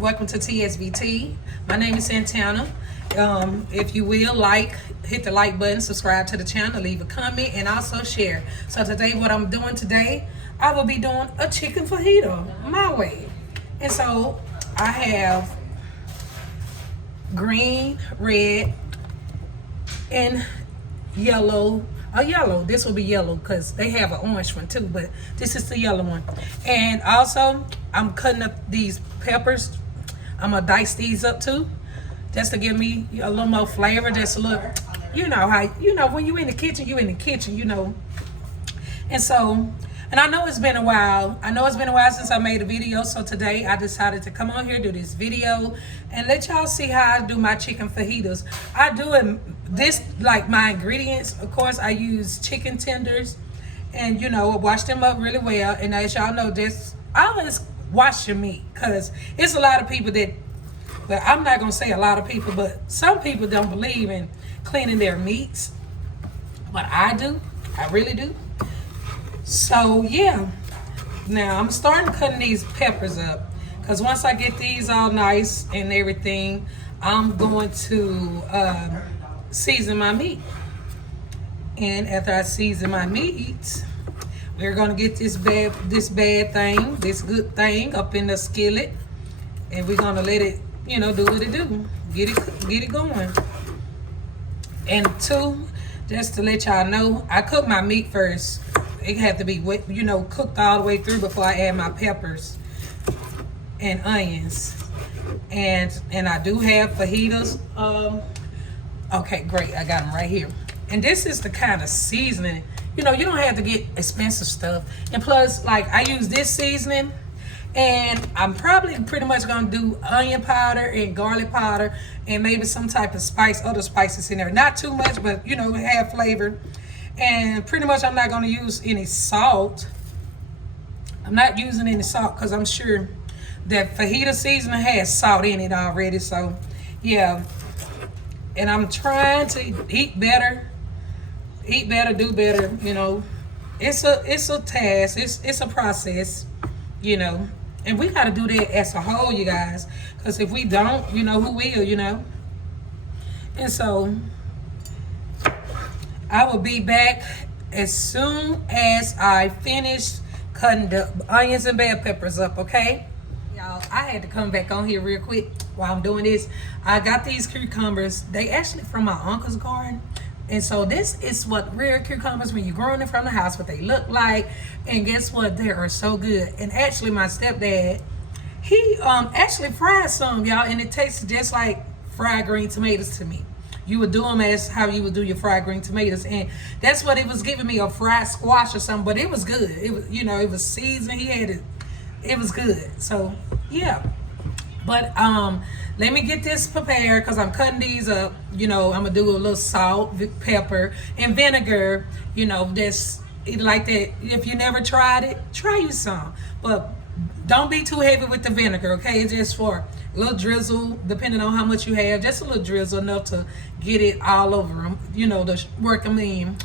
Welcome to TSBT. My name is Santana. If you will, hit the like button, subscribe to the channel, leave a comment, and also share. So today, what I'm doing today, I will be doing a chicken fajita my way. And so I have green, red, and yellow. Yellow. This will be yellow because they have an orange one too, but this is the yellow one. And also, I'm cutting up these peppers. I'm gonna dice these up too, just to give me a little more flavor. Just a little, you know how when you in the kitchen, And so, and I know it's been a while. I know it's been a while since I made a video. So today I decided to come on here, do this video, and let y'all see how I do my chicken fajitas. I do it this like my ingredients. Of course, I use chicken tenders, and wash them up really well. And as y'all know, I always wash your meat because it's a lot of people that. But I'm not gonna say a lot of people, but some people don't believe in cleaning their meats. But I do. I really do. So yeah, now I'm starting cutting these peppers up because once I get these all nice and everything, I'm going to season my meat. And after I season my meat, we're gonna get this good thing up in the skillet, and we're gonna let it, do what it do, get it going. And two, just to let y'all know, I cook my meat first. It had to be wet, cooked all the way through before I add my peppers and onions. And I do have fajitas. Okay, great. I got them right here. And this is the kind of seasoning. You don't have to get expensive stuff. And plus, like, I use this seasoning. And I'm probably pretty much going to do onion powder and garlic powder and maybe some type of other spices in there. Not too much, but, have flavor. And pretty much I'm not going to use any salt. I'm not using any salt because I'm sure that fajita seasoning has salt in it already. So, yeah. And I'm trying to eat better, do better, It's a task. It's a process, And we got to do that as a whole, you guys. Because if we don't, who will, And so I will be back as soon as I finish cutting the onions and bell peppers up, okay? Y'all, I had to come back on here real quick while I'm doing this. I got these cucumbers. They actually from my uncle's garden. And so this is what rare cucumbers, when you're growing them from the house, what they look like. And guess what? They are so good. And actually my stepdad, he actually fried some, y'all, and it tastes just like fried green tomatoes to me. You would do them as how you would do your fried green tomatoes, and that's what it was giving me, a fried squash or something. But it was good. It was, it was seasoned. He had it. It was good. So yeah. But let me get this prepared because I'm cutting these up. I'm gonna do a little salt, pepper, and vinegar. That's like that. If you never tried it, try you some. But don't be too heavy with the vinegar, okay? It's just for a little drizzle, depending on how much you have. Just a little drizzle, enough to get it all over them, to work them in.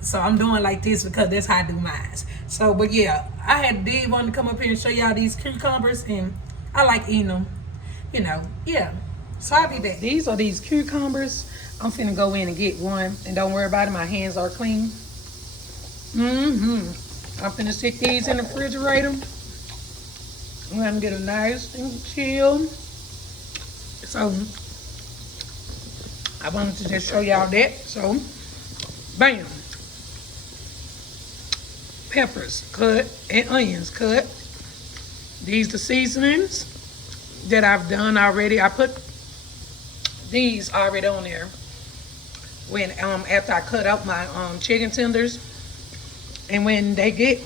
So I'm doing like this because that's how I do mine. So, but yeah, I did want to come up here and show y'all these cucumbers, and I like eating them, yeah. So I'll be back. These are these cucumbers. I'm finna go in and get one, and don't worry about it, my hands are clean. I'm finna stick these in the refrigerator. I'm gonna get a nice and chill. So I wanted to just show y'all that. So bam. Peppers cut and onions cut. These the seasonings that I've done already. I put these already on there when after I cut up my chicken tenders. And when they get,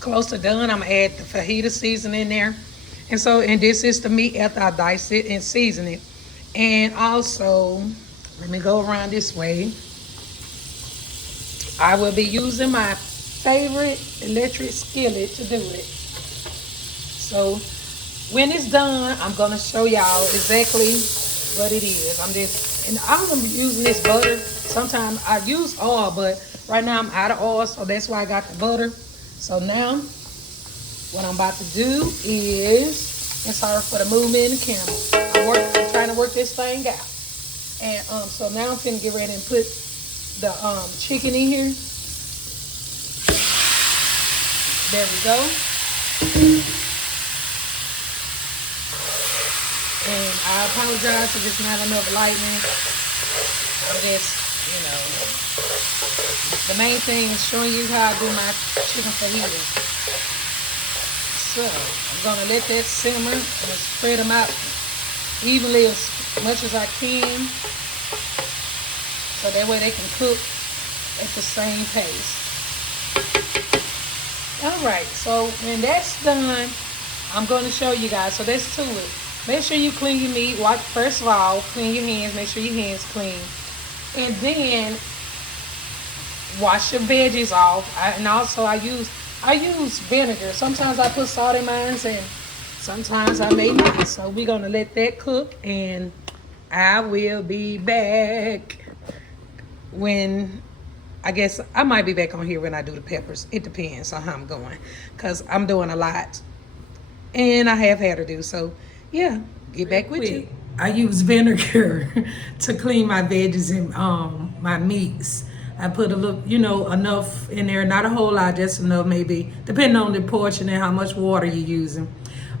close to done, I'm gonna add the fajita seasoning in there. And this is the meat after I dice it and season it. And also, let me go around this way. I will be using my favorite electric skillet to do it. So when it's done, I'm gonna show y'all exactly what it is. I'm using this butter. Sometimes I use oil, but right now I'm out of oil, so that's why I got the butter. So now what I'm about to do is And sorry for the movement in the camera. I'm trying to work this thing out. And so now I'm finna get ready and put the chicken in here. There we go. And I apologize if it's not enough lightning. I'm just, the main thing is showing you how I do my chicken fajitas. So I'm gonna let that simmer and spread them out evenly as much as I can, so that way they can cook at the same pace. All right, so when that's done, I'm going to show you guys. So that's to it. Make sure you clean your meat. First of all, clean your hands. Make sure your hands clean, and then wash your veggies off. And also I use vinegar. Sometimes I put salt in mine, and sometimes I may not. So we're gonna let that cook, and I will be back when, I guess I might be back on here when I do the peppers. It depends on how I'm going, because I'm doing a lot and I have had to do. So yeah, get back with you. I use vinegar to clean my veggies and my meats. I put a little, enough in there, not a whole lot, just enough maybe, depending on the portion and how much water you're using.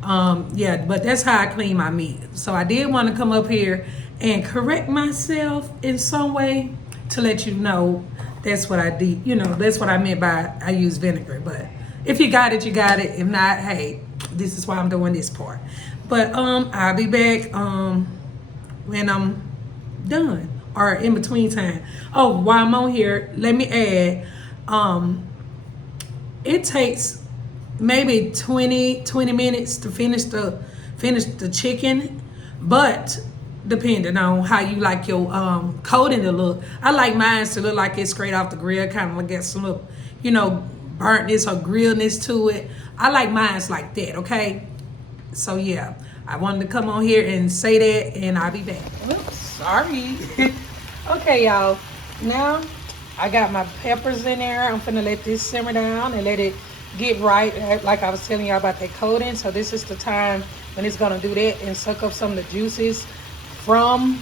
Yeah, but that's how I clean my meat. So I did want to come up here and correct myself in some way to let you know that's what I did. That's what I meant by I use vinegar. But if you got it, you got it. If not, hey, this is why I'm doing this part. But I'll be back when I'm done, or in between time. Oh, while I'm on here, let me add, it takes maybe 20 minutes to finish the chicken, but depending on how you like your coating to look. I like mine to look like it's straight off the grill, kind of get some little, burntness or grillness to it. I like mine's like that, okay? So yeah, I wanted to come on here and say that, and I'll be back. Oops, sorry. Okay, y'all. Now I got my peppers in there. I'm finna let this simmer down and let it get right, like I was telling y'all about that coating. So this is the time when it's gonna do that and suck up some of the juices from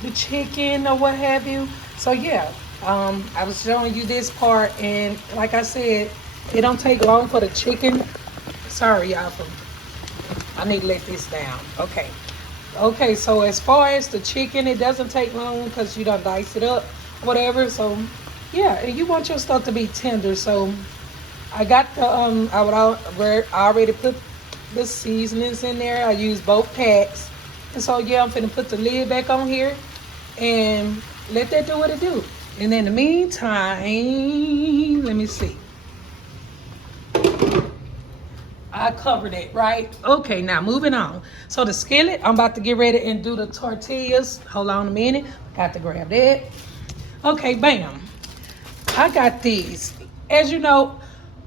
the chicken or what have you. So yeah, I was showing you this part, and like I said, it don't take long for the chicken. Sorry y'all, I need to let this down. Okay, so as far as the chicken, it doesn't take long because you don't dice it up, whatever. So yeah, and you want your stuff to be tender. So I got the I already put the seasonings in there. I use both packs. And so yeah, I'm finna put the lid back on here and let that do what it do. And in the meantime, let me see. I covered it, right? Okay, now moving on. So the skillet, I'm about to get ready and do the tortillas. Hold on a minute. Got to grab that. Okay, bam. I got these. As you know,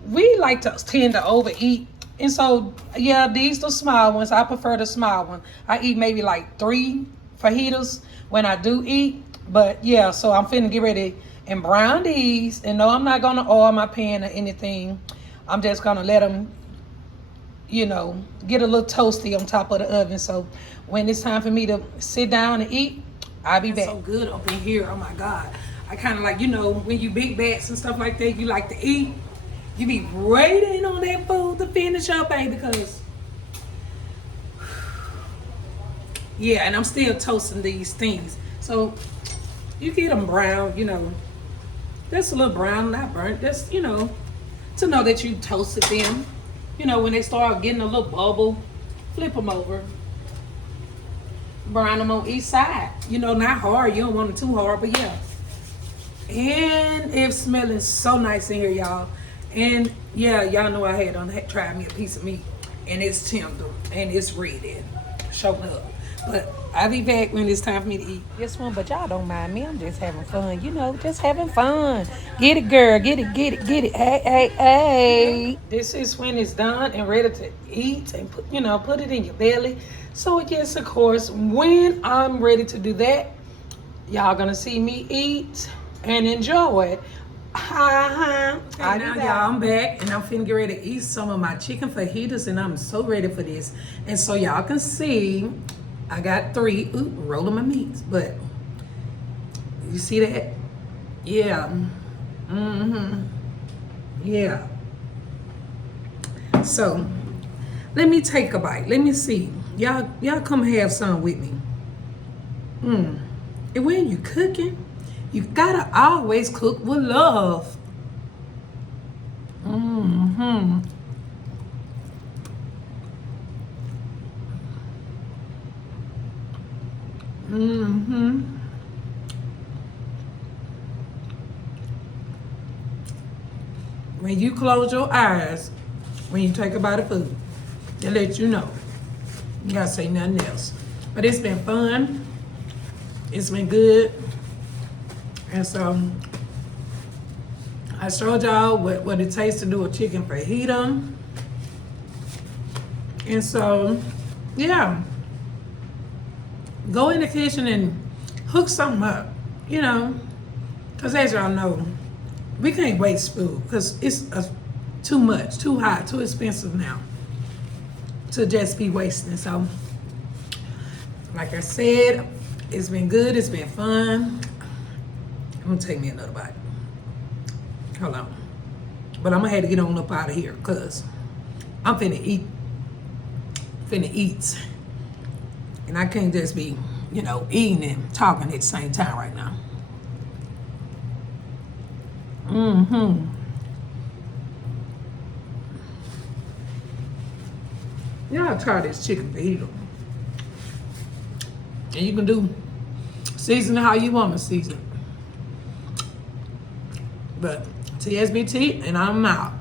we like to tend to overeat. And so, yeah, these the small ones. I prefer the small one. I eat maybe like 3 fajitas when I do eat. But yeah, so I'm finna get ready and brown these. And no, I'm not gonna oil my pan or anything. I'm just gonna let them, get a little toasty on top of the oven. So when it's time for me to sit down and eat, I'll be back. So good up in here. Oh my God. I kind of like, when you big bats and stuff like that, you like to eat. You be waiting on that food to finish up, baby, because yeah, and I'm still toasting these things. So you get them brown, just a little brown, not burnt, just, to know that you toasted them. When they start getting a little bubble, flip them over. Brown them on each side. Not hard. You don't want it too hard, but yeah. And it's smelling so nice in here, y'all. And yeah, y'all know I had tried me a piece of meat, and it's tender and it's ready, showing up. But I'll be back when it's time for me to eat this one. But y'all don't mind me. I'm just having fun, just having fun. Get it, girl. Get it. Hey. This is when it's done and ready to eat, and put it in your belly. So yes, of course, when I'm ready to do that, y'all gonna see me eat and enjoy it. Okay, now y'all, I'm back and I'm finna get ready to eat some of my chicken fajitas and I'm so ready for this. And so y'all can see, I got 3, rolling my meats, but you see that? Yeah. Yeah. So, let me take a bite. Let me see. Y'all come have some with me. And when you cooking, you gotta always cook with love. When you close your eyes, when you take a bite of food, it let you know. You gotta say nothing else. But it's been fun. It's been good. And so I showed y'all what it takes to do a chicken fajita. And so, yeah. Go in the kitchen and hook something up, you know. Because as y'all know, we can't waste food because it's too much, too high, too expensive now to just be wasting. So, like I said, it's been good, it's been fun. I'm gonna take me another bite. Hold on. But I'm gonna have to get on up out of here because I'm finna eat. And I can't just be, eating and talking at the same time right now. Y'all try this chicken fajita. And you can do season it how you want to season it. But TSBT, and I'm out.